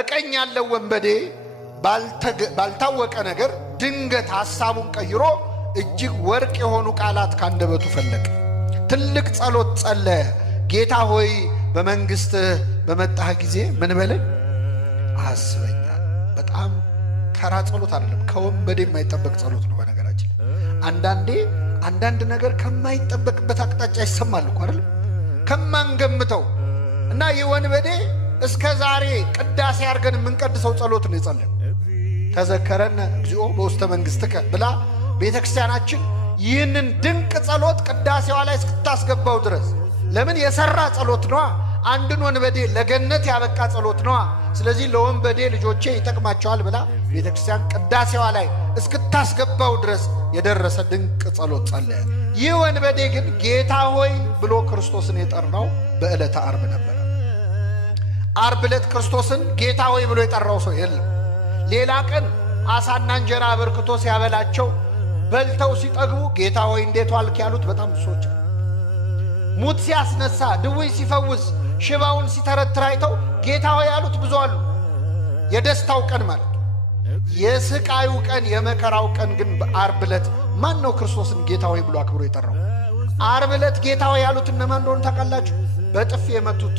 በቀኝ ያለው ወንበዴ ባልታወቀ ነገር ድንገት ሐሳቡን ቀይሮ እጅግ ወርቅ የሆኑ ቃላት ካንደበቱ ፈለቀ። ትልቅ ጸሎት ጸለየ። ጌታ ሆይ በመንግሥትህ በመጣህ ጊዜ ምን በለኝ አስበኛ። በጣም ተራ ጸሎት አይደለም፣ ከወንበዴ የማይጠበቅ ጸሎት ነው። በነገራችን አንዳንድ ነገር ከማይጠበቅበት አቅጣጫ ይሰማል እኮ አይደል? ከማንገምተው እና የወንበዴ እስከ ዛሬ ቅዳሴ አድርገን የምንቀድሰው ጸሎት ነው የጸለየው። ተዘከረነ እግዚኦ በውስተ መንግሥትከ ብላ ቤተክርስቲያናችን ይህንን ድንቅ ጸሎት ቅዳሴዋ ላይ እስክታስገባው ድረስ ለምን የሰራ ጸሎት ነዋ። አንድን ወንበዴ ለገነት ያበቃ ጸሎት ነዋ። ስለዚህ ለወንበዴ ልጆቼ ይጠቅማቸዋል ብላ ቤተክርስቲያን ቅዳሴዋ ላይ እስክታስገባው ድረስ የደረሰ ድንቅ ጸሎት ጸለየ። ይህ ወንበዴ ግን ጌታ ሆይ ብሎ ክርስቶስን የጠራው በዕለተ ዓርብ ነበር። ዓርብ ዕለት ክርስቶስን ጌታ ሆይ ብሎ የጠራው ሰው የለም። ሌላ ቀን አሳና እንጀራ አበርክቶ ሲያበላቸው በልተው ሲጠግቡ ጌታ ሆይ እንዴት ዋልክ ያሉት በጣም ብዙዎች አሉ። ሙት ሲያስነሳ፣ ድውይ ሲፈውስ፣ ሽባውን ሲተረትር አይተው ጌታ ሆይ ያሉት ብዙ አሉ። የደስታው ቀን ማለት የስቃዩ ቀን የመከራው ቀን ግን ዓርብ ዕለት ማን ነው ክርስቶስን ጌታ ሆይ ብሎ አክብሮ የጠራው? ዓርብ ዕለት ጌታ ሆይ ያሉት እነማን እንደሆኑ ታውቃላችሁ? በጥፊ የመቱት